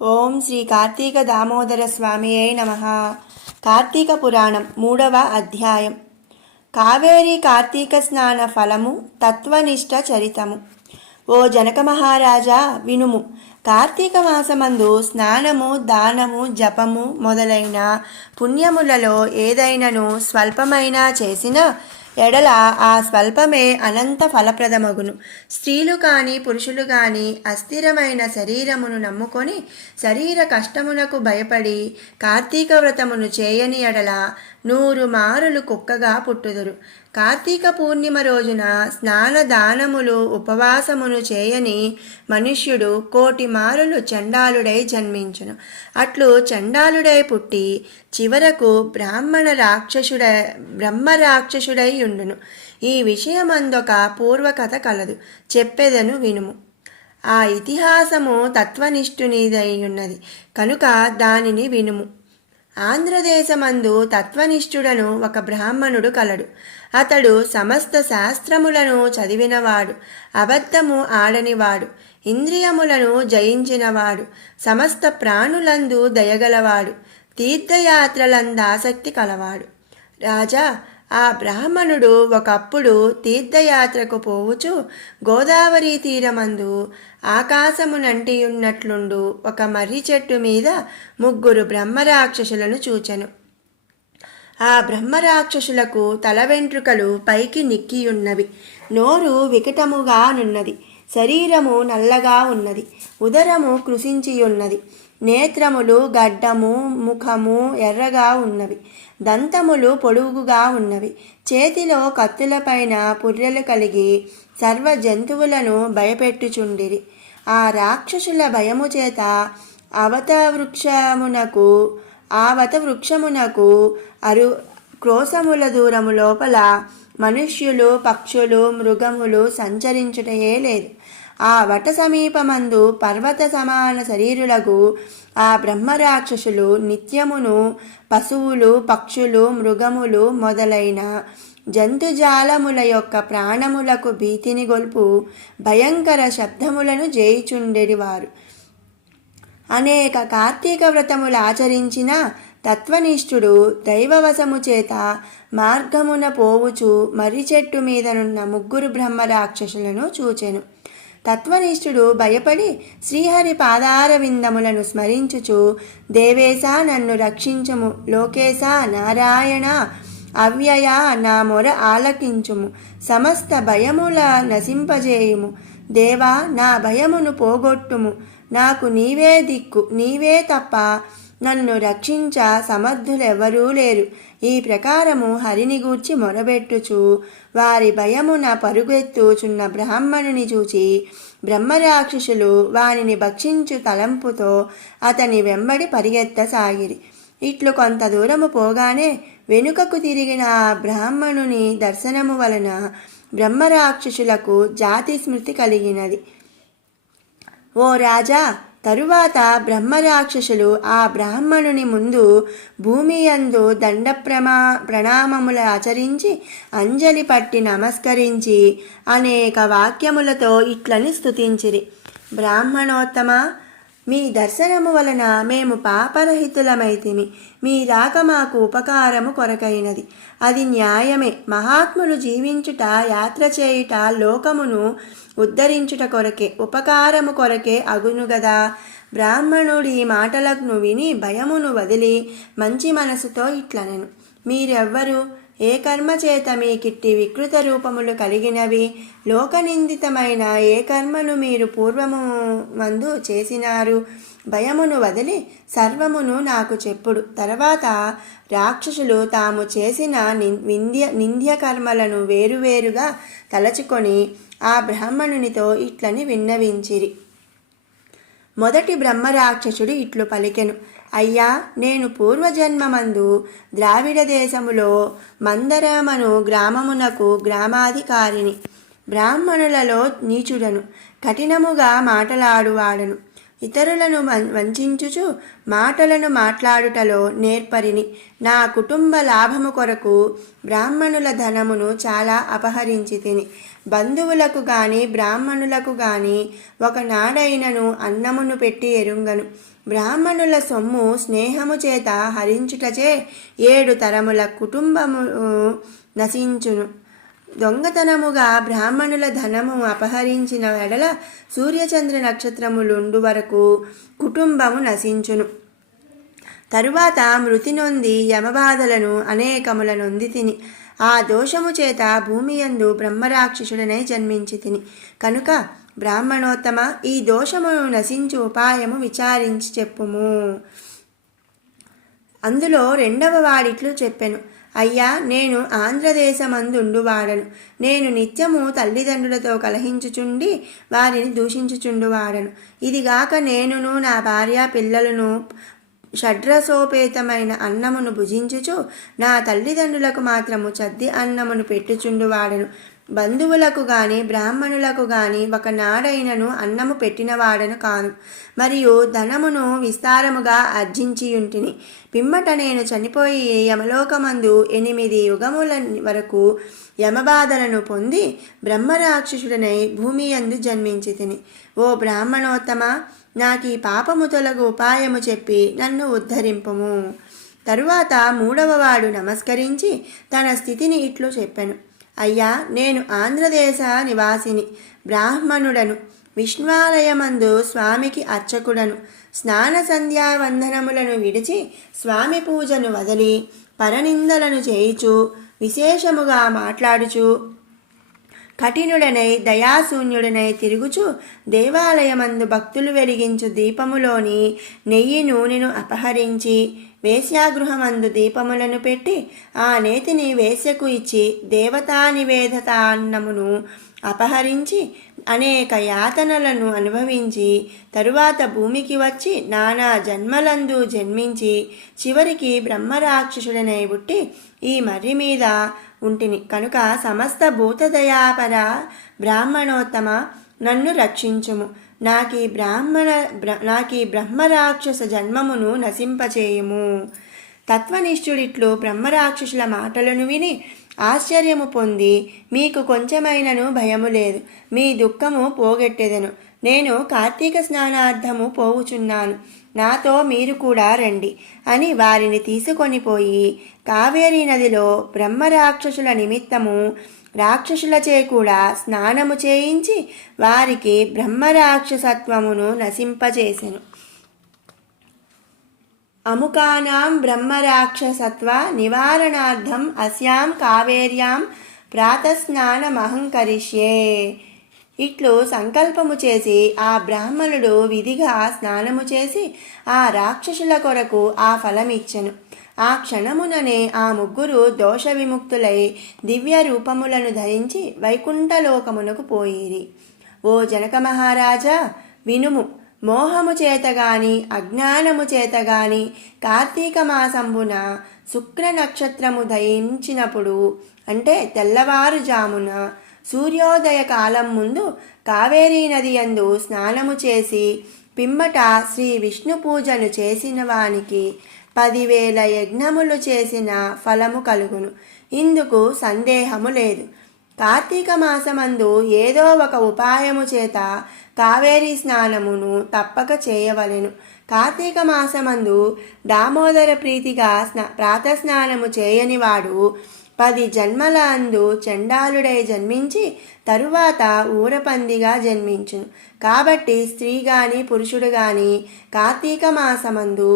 ఓం శ్రీ కార్తీక దామోదర స్వామియే నమః. కార్తీక పురాణం 3వ అధ్యాయం. కావేరీ కార్తీక స్నాన ఫలము తత్వనిష్ట చరితము. ఓ జనక మహారాజా వినుము. కార్తీక మాసమందు స్నానము, దానము, జపము మొదలైన పుణ్యములలో ఏదైనను స్వల్పమైనా చేసిన ఎడల ఆ స్వల్పమే అనంత ఫలప్రదమగును. స్త్రీలు కాని పురుషులు కాని అస్థిరమైన శరీరమును నమ్ముకొని శరీర కష్టమునకు భయపడి కార్తీక వ్రతమును చేయని ఎడల 100 మారులు కుక్కగా పుట్టుదురు. కార్తీక పూర్ణిమ రోజున స్నాన దానములు ఉపవాసమును చేయని మనుష్యుడు 1,000,000 మారులు చండాలుడై జన్మించును. అట్లు చండాలుడై పుట్టి చివరకు బ్రహ్మ రాక్షసుడై ఉండును. ఈ విషయమందొక పూర్వకథ కలదు, చెప్పెదను వినుము. ఆ ఇతిహాసము తత్వనిష్ఠునిదై ఉన్నది కనుక దానిని వినుము. ఆంధ్రదేశమందు తత్వనిష్ఠుడను ఒక బ్రాహ్మణుడు కలడు. అతడు సమస్త శాస్త్రములను చదివినవాడు, అబద్ధము ఆడనివాడు, ఇంద్రియములను జయించినవాడు, సమస్త ప్రాణులందు దయగలవాడు, తీర్థయాత్రలందాసక్తి కలవాడు. రాజా, ఆ బ్రాహ్మణుడు ఒకప్పుడు తీర్థయాత్రకు పోవుచు గోదావరి తీరమందు ఆకాశమునంటియున్నట్లుండు ఒక మర్రి చెట్టు మీద 3 బ్రహ్మరాక్షసులను చూచెను. ఆ బ్రహ్మరాక్షసులకు తల వెంట్రుకలు పైకి నిక్కియున్నవి, నోరు వికటముగానున్నది, శరీరము నల్లగా ఉన్నది, ఉదరము కృశించియున్నది, నేత్రములు గడ్డము, ముఖము ఎర్రగా ఉన్నవి, దంతములు పొడుగుగా ఉన్నవి, చేతిలో కత్తులపైన పుర్రెలు కలిగి సర్వ జంతువులను భయపెట్టుచుండిరి. ఆ రాక్షసుల భయము చేత ఆవత వృక్షమునకు క్రోశముల దూరము లోపల మనుష్యులు, పక్షులు, మృగములు సంచరించుటయే లేదు. ఆ వట సమీపమందు పర్వత సమాన శరీరులకు ఆ బ్రహ్మరాక్షసులు నిత్యమును పశువులు, పక్షులు, మృగములు మొదలైన జంతుజాలముల యొక్క ప్రాణములకు భీతిని గొల్పు భయంకర శబ్దములను చేయుచుండెడివారు. అనేక కార్తీక వ్రతములు ఆచరించిన తత్వనిష్ఠుడు దైవవశము చేత మార్గమున పోవుచు మర్రి చెట్టు మీదనున్న 3 బ్రహ్మరాక్షసులను చూచెను. తత్వనిష్ఠుడు భయపడి శ్రీహరి పాదార విందములను స్మరించుచు, దేవేశ నన్ను రక్షించుము, లోకేశ నారాయణ అవ్యయ నా మొర ఆలకించుము, సమస్త భయముల నశింపజేయుము, దేవా నా భయమును పోగొట్టుము, నాకు నీవే దిక్కు, నీవే తప్ప నన్ను రక్షించ సమర్థులెవరూ లేరు. ఈ ప్రకారము హరిని గూర్చి మొరబెట్టుచు వారి భయమున పరుగెత్తుచున్న బ్రాహ్మణుని చూచి బ్రహ్మరాక్షసులు వానిని భక్షించు తలంపుతో అతని వెంబడి పరిగెత్తసాగిరి. ఇట్లు కొంత దూరము పోగానే వెనుకకు తిరిగిన బ్రాహ్మణుని దర్శనము వలన బ్రహ్మరాక్షసులకు జాతి స్మృతి కలిగినది. ఓ రాజా, తరువాత బ్రహ్మరాక్షసులు ఆ బ్రాహ్మణుని ముందు భూమియందు ప్రణామములు ఆచరించి అంజలి పట్టి నమస్కరించి అనేక వాక్యములతో ఇట్లని స్తుతించిరి. బ్రాహ్మణోత్తమ, మీ దర్శనము వలన మేము పాపరహితులమైతిమి. మీ రాక మాకు ఉపకారము కొరకైనది, అది న్యాయమే. మహాత్ములు జీవించుట, యాత్ర చేయుట లోకమును ఉద్ధరించుట కొరకే, ఉపకారము కొరకే అగును గదా. బ్రాహ్మణుడి మాటలను విని భయమును వదిలి మంచి మనసుతో ఇట్లనెను. మీరెవ్వరు? ఏ కర్మ చేత మీకిట్టి వికృత రూపములు కలిగినవి? లోకనిందితమైన ఏ కర్మను మీరు పూర్వము మందు చేసినారు? భయమును వదిలి సర్వమును నాకు చెప్పుడు. తర్వాత రాక్షసులు తాము చేసిన నింద్య కర్మలను వేరువేరుగా తలచుకొని ఆ బ్రాహ్మణునితో ఇట్లని విన్నవించిరి. మొదటి బ్రహ్మరాక్షసుడు ఇట్లు పలికెను. అయ్యా, నేను పూర్వజన్మమందు ద్రావిడ దేశములో మందరమను గ్రామమునకు గ్రామాధికారిని, బ్రాహ్మణులలో నీచుడను, కఠినముగా మాటలాడువాడను, ఇతరులను వంచించుచు మాటలను మాట్లాడుటలో నేర్పరిని. నా కుటుంబ లాభము కొరకు బ్రాహ్మణుల ధనమును చాలా అపహరించి తిని. బంధువులకు గాని బ్రాహ్మణులకు గాని ఒకనాడైనను అన్నమును పెట్టి ఎరుంగను. బ్రాహ్మణుల సొమ్ము స్నేహము చేత హరించుటచే 7 తరముల కుటుంబము నశించును. దొంగతనముగా బ్రాహ్మణుల ధనము అపహరించిన వెడల సూర్యచంద్ర నక్షత్రములుండు వరకు కుటుంబము నశించును. తరువాత మృతి నొంది యమబాధలను అనేకముల నొంది తిని. ఆ దోషము చేత భూమియందు బ్రహ్మరాక్షసుడనై జన్మించి తిని. కనుక బ్రాహ్మణోత్తమ, ఈ దోషమును నశించు ఉపాయము విచారించి చెప్పుము. అందులో 2వ వాడిట్లు చెప్పెను. అయ్యా, నేను ఆంధ్రదేశమందుండువాడను. నేను నిత్యము తల్లిదండ్రులతో కలహించుచుండి వారిని దూషించుచుండువాడను. ఇదిగాక నేనును నా భార్య పిల్లలను షడ్రసోపేతమైన అన్నమును భుజించుచు నా తల్లిదండ్రులకు మాత్రము చద్ది అన్నమును పెట్టుచుండువాడను. బంధువులకు గాని బ్రాహ్మణులకు గాని ఒకనాడైనను అన్నము పెట్టినవాడను కాను. మరియు ధనమును విస్తారముగా ఆర్జించియుంటిని. పిమ్మట నేను చనిపోయి యమలోకమందు 8 యుగముల వరకు యమబాధలను పొంది బ్రహ్మరాక్షసుడనై భూమియందు జన్మించి తిని. ఓ బ్రాహ్మణోత్తమ, నాకీ పాపము తొలగు ఉపాయము చెప్పి నన్ను ఉద్ధరింపుము. తరువాత 3వ వాడు నమస్కరించి తన స్థితిని ఇట్లు చెప్పెను. అయ్యా, నేను ఆంధ్రదేశ నివాసిని, బ్రాహ్మణుడను, విష్ణువాలయమందు స్వామికి అర్చకుడను. స్నాన సంధ్యావందనములను విడిచి స్వామి పూజను వదిలి పరనిందలను చేయుచు విశేషముగా మాట్లాడుచు కఠినుడనై దయాశూన్యుడనై తిరుగుచు దేవాలయమందు భక్తులు వెలిగించు దీపములోని నెయ్యి నూనెను అపహరించి వేశ్యాగృహమందు దీపములను పెట్టి ఆ నేతిని వేశ్యకు ఇచ్చి దేవతా నివేదితాన్నమును అపహరించి అనేక యాతనలను అనుభవించి తరువాత భూమికి వచ్చి నానా జన్మలందు జన్మించి చివరికి బ్రహ్మరాక్షసుడనై పుట్టి ఈ మర్రి మీద ఉంటిని. కనుక సమస్త భూతదయాపర బ్రాహ్మణోత్తమ, నన్ను రక్షించుము. నాకీ బ్రహ్మరాక్షస జన్మమును నశింపచేయుము. తత్వనిష్ఠుడిట్లు బ్రహ్మరాక్షసుల మాటలను విని ఆశ్చర్యము పొంది, మీకు కొంచెమైనను భయము లేదు, మీ దుఃఖము పోగొట్టెదను. నేను కార్తీక స్నానార్థము పోవుచున్నాను, నాతో మీరు కూడా రండి అని వారిని తీసుకొని పోయి కావేరీ నదిలో బ్రహ్మరాక్షసుల నిమిత్తము రాక్షసులచే కూడా స్నానము చేయించి వారికి బ్రహ్మరాక్షసత్వమును నశింపచేసెను. అముకానాం బ్రహ్మరాక్షసత్వ నివారణార్థం అస్యాం కావేర్యాం ప్రాతస్నానమహంకరిష్యే. ఇట్లు సంకల్పము చేసి ఆ బ్రాహ్మణుడు విధిగా స్నానము చేసి ఆ రాక్షసుల కొరకు ఆ ఫలమిచ్చెను. ఆ క్షణముననే ఆ ముగ్గురు దోష విముక్తులై దివ్య రూపములను ధరించి వైకుంఠలోకమునకు పోయిరి. ఓ జనక మహారాజా, వినుము. మోహము చేతగాని అజ్ఞానము చేతగాని కార్తీక మాసంబున శుక్ర నక్షత్రము దయించినప్పుడు, అంటే తెల్లవారుజామున సూర్యోదయ కాలం ముందు కావేరీ నది యందు స్నానము చేసి పిమ్మట శ్రీ విష్ణు పూజను చేసిన వానికి 10,000 యజ్ఞములు చేసిన ఫలము కలుగును. ఇందుకు సందేహము లేదు. కార్తీక మాసమందు ఏదో ఒక ఉపాయము చేత కావేరీ స్నానమును తప్పక చేయవలెను. కార్తీక మాసమందు దామోదర ప్రీతిగా ప్రాతస్నానము చేయనివాడు 10 జన్మల అందు చండాలుడై జన్మించి తరువాత ఊరపందిగా జన్మించును. కాబట్టి స్త్రీ గాని పురుషుడు గాని కార్తీక మాసమందు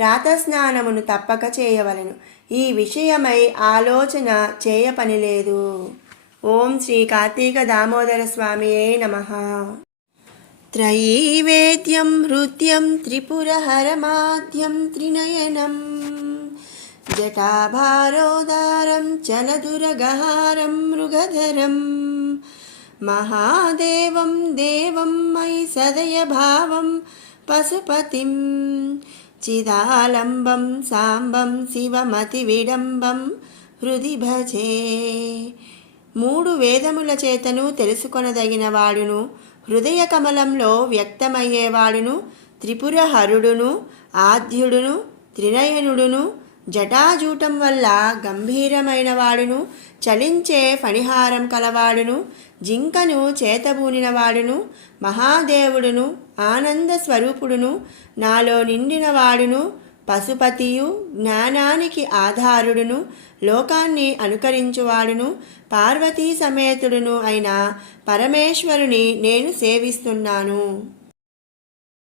ప్రాతస్నానమును తప్పక చేయవలెను. ఈ విషయమై ఆలోచన చేయపనిలేదు. ఓం శ్రీ కార్తీక దామోదర స్వామియే నమః. త్రైవేద్యం హృద్యం త్రిపురహరమాద్యం త్రినయనం జటాభారోదారం చలదురగహారం మృగధరం మహాదేవం దేవం మయి సదయ భావం పశుపతిం చిదాలంబం సాంబం శివమతి విడంబం హృది భజే. 3 వేదముల చేతను తెలుసుకొనదగిన వాడును, హృదయ కమలంలో వ్యక్తమయ్యేవాడును, త్రిపురహరుడును, ఆద్యుడును, త్రినయనుడును, జటాజూటం వల్ల గంభీరమైన వాడును, చలించే ఫణిహారం కలవాడును, జింకను చేతబూనినవాడును, మహాదేవుడును, ఆనంద స్వరూపుడును, నాలో నిండినవాడును, పశుపతియు, జ్ఞానానికి ఆధారుడును, లోకాన్ని అనుకరించువాడును, పార్వతీ సమేతుడును అయిన పరమేశ్వరుని నేను సేవిస్తున్నాను.